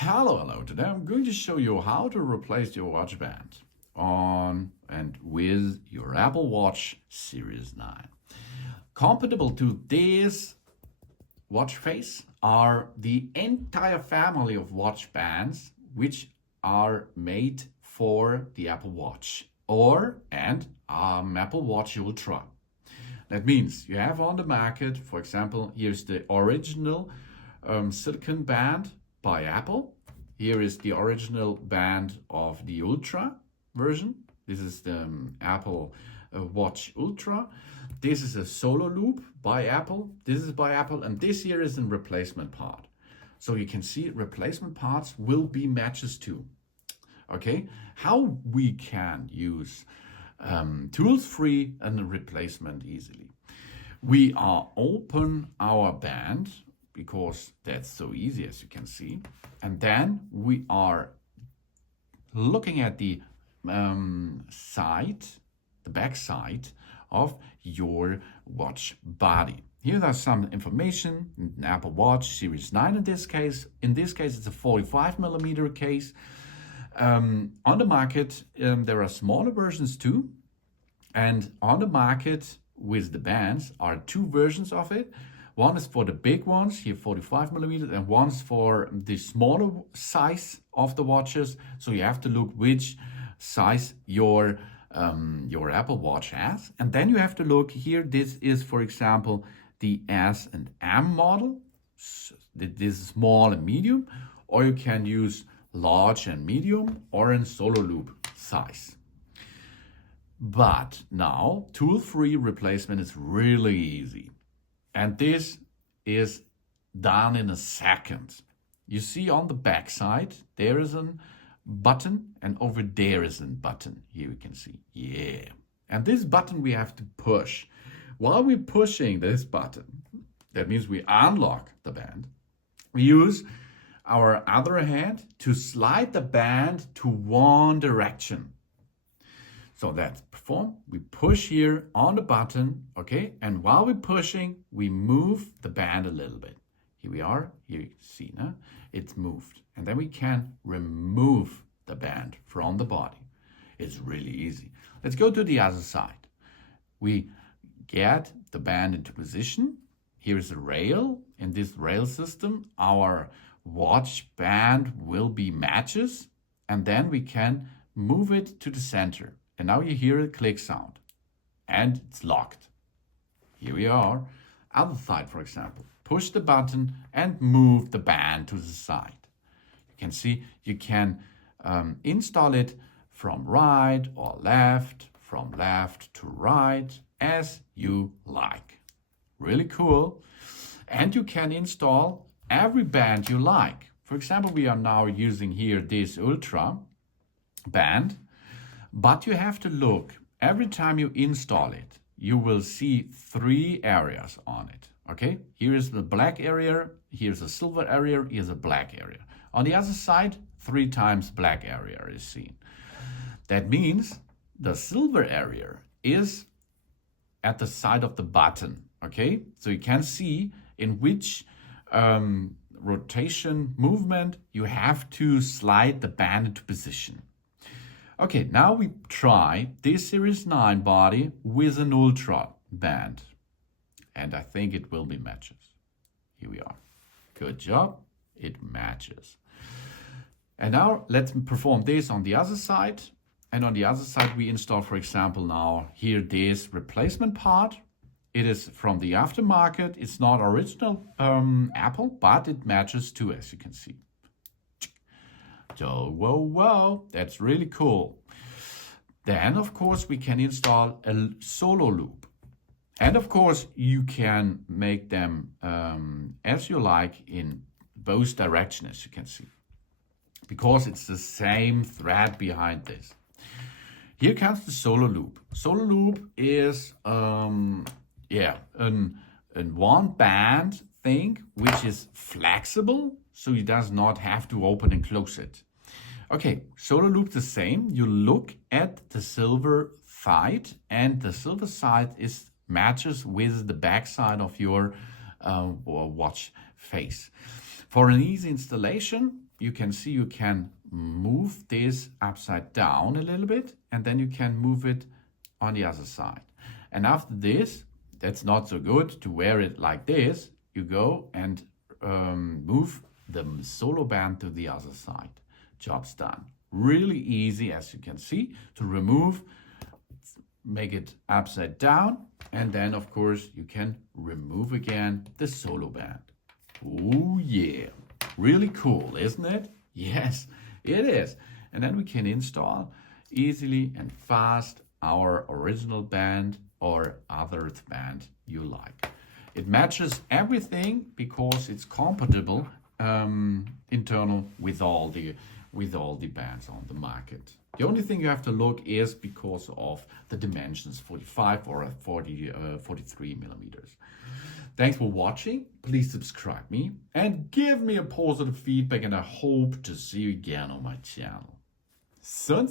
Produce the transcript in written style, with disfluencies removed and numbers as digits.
Hello. Today I'm going to show you how to replace your watch band on and with your Apple Watch Series 9. Compatible to this watch face are the entire family of watch bands which are made for the Apple Watch and Apple Watch Ultra. That means you have on the market, for example, here's the original silicon band by Apple. Here is the original band of the Ultra version. This is the Apple Watch Ultra. This is a solo loop by Apple. This is by Apple, and this here is a replacement part. So you can see replacement parts will be matches too. Okay, how we can use tools free and a replacement easily. We are open our band because that's so easy, as you can see. And then we are looking at the back side of your watch body. Here are some information. An Apple Watch Series 9 in this case. In this case, it's a 45mm case. On the market, there are smaller versions too. And on the market with the bands are two versions of it. One is for the big ones, here 45mm, and one's for the smaller size of the watches. So you have to look which size your Apple Watch has. And then you have to look here, this is, for example, the S and M model. This is small and medium, or you can use large and medium, or in solo loop size. But now, tool-free replacement is really easy. And this is done in a second. You see on the back side, there is a button, and over there is a button. Here you can see, yeah. And this button we have to push. While we're pushing this button, that means we unlock the band. We use our other hand to slide the band to one direction. So that's performed. We push here on the button, okay? And while we're pushing, we move the band a little bit. Here we are, here you see, no? It's moved. And then we can remove the band from the body. It's really easy. Let's go to the other side. We get the band into position. Here's a rail. In this rail system, our watch band will be matches. And then we can move it to the center. And now you hear a click sound, and it's locked. Here we are. Other side, for example. Push the button and move the band to the side. You can see you can install it from right or left, from left to right, as you like. Really cool. And you can install every band you like. For example, we are now using here this Ultra band. But you have to look, every time you install it, you will see three areas on it, okay? Here is the black area, here's a silver area, here's a black area. On the other side, 3 times black area is seen. That means the silver area is at the side of the button, okay? So you can see in which rotation movement you have to slide the band into position. Okay, now we try this Series 9 body with an Ultra band. And I think it will be matches. Here we are. Good job. It matches. And now let's perform this on the other side. And on the other side, we install, for example, now here this replacement part. It is from the aftermarket. It's not original Apple, but it matches too, as you can see. So, whoa, that's really cool. Then, of course, we can install a solo loop. And, of course, you can make them as you like in both directions, as you can see. Because it's the same thread behind this. Here comes the solo loop. Solo loop is, a one band thing, which is flexible, so it does not have to open and close it. Okay, solo loop the same. You look at the silver side, and the silver side matches with the back side of your watch face. For an easy installation, you can see you can move this upside down a little bit, and then you can move it on the other side. And after this, that's not so good to wear it like this. You go and move the solo band to the other side. Job's done. Really easy, as you can see, to remove. Make it upside down, and then of course you can remove again the solo band. Oh yeah, really cool, isn't it? Yes, it is. And then we can install easily and fast our original band or other band you like. It matches everything because it's compatible internal with all the bands on the market. The only thing you have to look is because of the dimensions, 45 or 43 millimeters. Thanks for watching. Please subscribe me and give me a positive feedback, and I hope to see you again on my channel. Sun.